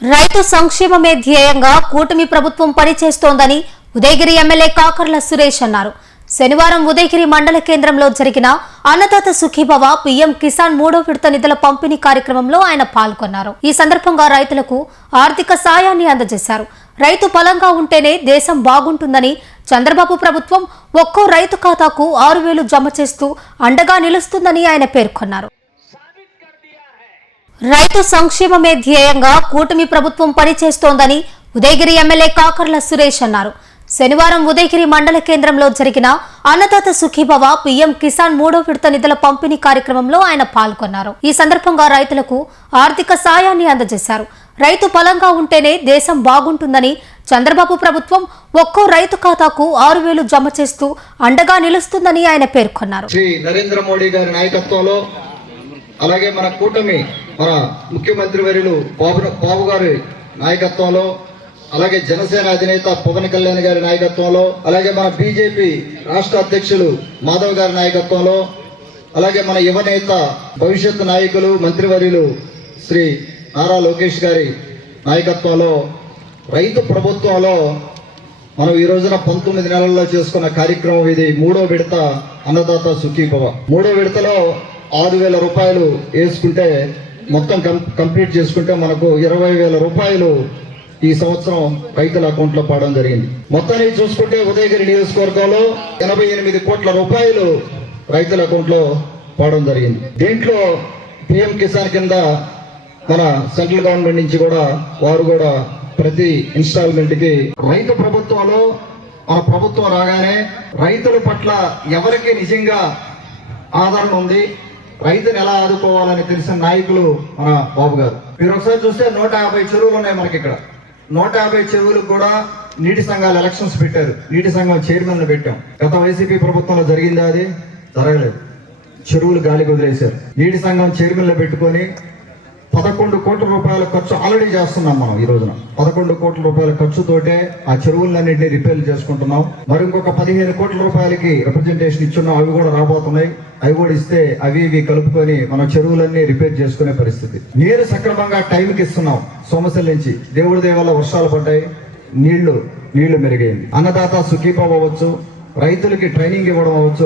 రైతు సంక్షేమమే ధ్యేయంగా కూటమి ప్రభుత్వం పనిచేస్తోందని ఉదయగిరి ఎమ్మెల్యే కాకర్ల సురేష్ అన్నారు. శనివారం ఉదయగిరి మండల కేంద్రంలో జరిగిన అన్నదాత సుఖీభవ పీఎం కిసాన్ 3వ విడత నిధుల పంపిణీ కార్యక్రమంలో ఆయన పాల్గొన్నారు. ఈ సందర్భంగా రైతులకు ఆర్థిక సాయాన్ని అందజేశారు. రైతు బలంగా ఉంటేనే దేశం బాగుంటుందని, చంద్రబాబు ప్రభుత్వం ఒక్కో రైతు ఖాతాకు 6,000 జమ చేస్తూ అండగా నిలుస్తుందని ఆయన పేర్కొన్నారు. రైతు సంక్షేమమే ధ్యేయంగా కూటమి ప్రభుత్వం పనిచేస్తోందని ఉదయగిరి ఎమ్మెల్యే కాకర్ల సురేష్ అన్నారు. శనివారం ఉదయగిరి మండల కేంద్రంలో జరిగిన అన్నదాత సుఖీభవ పీఎం కిసాన్ 3వ విడత నిధుల పంపిణీ కార్యక్రమంలో ఆయన పాల్గొన్నారు. ఈ సందర్భంగా రైతులకు ఆర్థిక సాయాన్ని అందజేశారు. రైతు బలంగా ఉంటేనే దేశం బాగుంటుందని, చంద్రబాబు ప్రభుత్వం ఒక్కో రైతు ఖాతాకు 6,000 జమ చేస్తూ అండగా నిలుస్తుందని ఆయన పేర్కొన్నారు. శ్రీ నరేంద్ర మోడీ గారి నాయకత్వంలో, అలాగే మన కూటమి మన ముఖ్యమంత్రి వర్యులు బాబు గారి నాయకత్వంలో, అలాగే జనసేన అధినేత పవన్ కళ్యాణ్ గారి నాయకత్వంలో, అలాగే మన బీజేపీ రాష్ట్ర అధ్యక్షులు మాధవ్ గారి నాయకత్వంలో, అలాగే మన యువనేత భవిష్యత్ నాయకులు మంత్రివర్యులు శ్రీ నారా లోకేష్ గారి నాయకత్వంలో రైతు ప్రభుత్వంలో మనం ఈ రోజున 19 నెలల్లో చేసుకున్న కార్యక్రమం ఇది. 3వ విడత అన్నదాత సుఖీభవ. 3వ విడతలో 6,000 రూపాయలు వేసుకుంటే, మొత్తం కంప్లీట్ చేసుకుంటే మనకు 20,000 రూపాయలు ఈ సంవత్సరం రైతుల అకౌంట్ లో పడడం జరిగింది. మొత్తాన్ని చూసుకుంటే ఉదయగిరి నియోజకవర్గంలో 88 కోట్ల రూపాయలు రైతుల అకౌంట్ లో పడడం జరిగింది. దీంట్లో పిఎం కిసాన్ కింద మన సెంట్రల్ గవర్నమెంట్ నుంచి కూడా వారు కూడా ప్రతి ఇన్స్టాల్మెంట్ కి, రైతు ప్రభుత్వంలో మన ప్రభుత్వం రాగానే రైతుల పట్ల ఎవరికి నిజంగా ఆదరణ ఉంది, రైతుని ఎలా ఆదుకోవాలని తెలిసిన నాయకులు మన బాబు గారు. మీరు ఒకసారి చూస్తే 150 చెరువులు ఉన్నాయి మనకి ఇక్కడ. 150 చెరువులకు కూడా నీటి సంఘాల ఎలక్షన్స్ పెట్టారు. నీటి సంఘం చైర్మన్ పెట్టాం. గత వైసీపీ ప్రభుత్వంలో జరిగిందా? అది జరగలేదు. చెరువులు గాలికి వదిలేశారు. నీటి సంఘం చైర్మన్లు పెట్టుకొని 11 కోట్ల రూపాయల ఖర్చు ఆల్రెడీ చేస్తున్నాం మనం. ఈ రోజున 11 కోట్ల రూపాయల ఖర్చుతోటే ఆ చెరువులన్నింటినీ రిపేర్ చేసుకుంటున్నాం. మరి ఇంకొక 15 కోట్ల రూపాయలకి రిప్రజెంటేషన్ ఇచ్చున్నాం. అవి కూడా రాబోతున్నాయి. అవి కూడా ఇస్తే అవి కలుపుకొని మనం చెరువులన్నీ రిపేర్ చేసుకునే పరిస్థితి. నీరు సక్రమంగా టైంకి ఇస్తున్నాం. సోమశల్ నుంచి దేవుడి దయ వల్ల వర్షాలు పడ్డాయి, నీళ్లు మెరుగైంది. అన్నదాత సుఖీభవ అవ్వచ్చు, రైతులకి ట్రైనింగ్ ఇవ్వడం అవ్వచ్చు,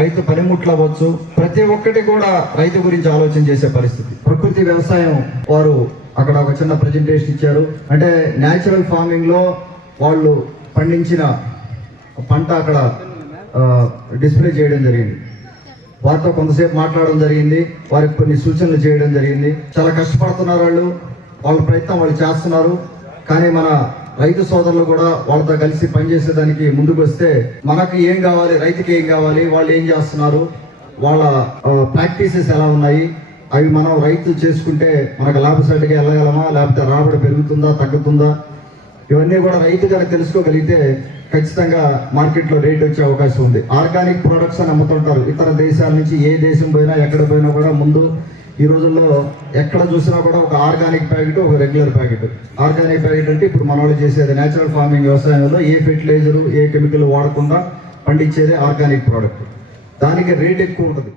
రైతు పనిముట్లు అవ్వచ్చు, ప్రతి ఒక్కటి కూడా రైతు గురించి ఆలోచన చేసే పరిస్థితి. ప్రకృతి వ్యవసాయం వారు అక్కడ ఒక చిన్న ప్రెజెంటేషన్ ఇచ్చారు. అంటే న్యాచురల్ ఫార్మింగ్ లో వాళ్ళు పండించిన పంట అక్కడ డిస్ప్లే చేయడం జరిగింది. వారితో కొంతసేపు మాట్లాడడం జరిగింది. వారికి కొన్ని సూచనలు చేయడం జరిగింది. చాలా కష్టపడుతున్నారు వాళ్ళ ప్రయత్నం వాళ్ళు చేస్తున్నారు. కానీ మన రైతు సోదరులు కూడా వాళ్ళతో కలిసి పనిచేసేదానికి ముందుకు వస్తే, మనకు ఏం కావాలి, రైతుకి ఏం కావాలి, వాళ్ళు ఏం చేస్తున్నారు, వాళ్ళ ప్రాక్టీసెస్ ఎలా ఉన్నాయి, అవి మనం రైతు చేసుకుంటే మనకు లాభసాటిగా వెళ్ళగలమా, లేకపోతే రాబడి పెరుగుతుందా తగ్గుతుందా, ఇవన్నీ కూడా రైతు గారు తెలుసుకోగలిగితే ఖచ్చితంగా మార్కెట్లో రేట్ వచ్చే అవకాశం ఉంది. ఆర్గానిక్ ప్రొడక్ట్స్ అని అమ్ముతుంటారు. ఇతర దేశాల నుంచి ఏ దేశం పోయినా ఎక్కడ పోయినా కూడా ముందు ఈ రోజుల్లో ఎక్కడ చూసినా కూడా ఒక ఆర్గానిక్ ప్యాకెట్, ఒక రెగ్యులర్ ప్యాకెట్. ఆర్గానిక్ ప్యాకెట్ అంటే ఇప్పుడు మన వాళ్ళు చేసేది నేచురల్ ఫార్మింగ్ వ్యవసాయంలో ఏ ఫెర్టిలైజరు ఏ కెమికల్ వాడకుండా పండించేది ఆర్గానిక్ ప్రోడక్ట్. దానికి రేట్ ఎక్కువ ఉంటుంది.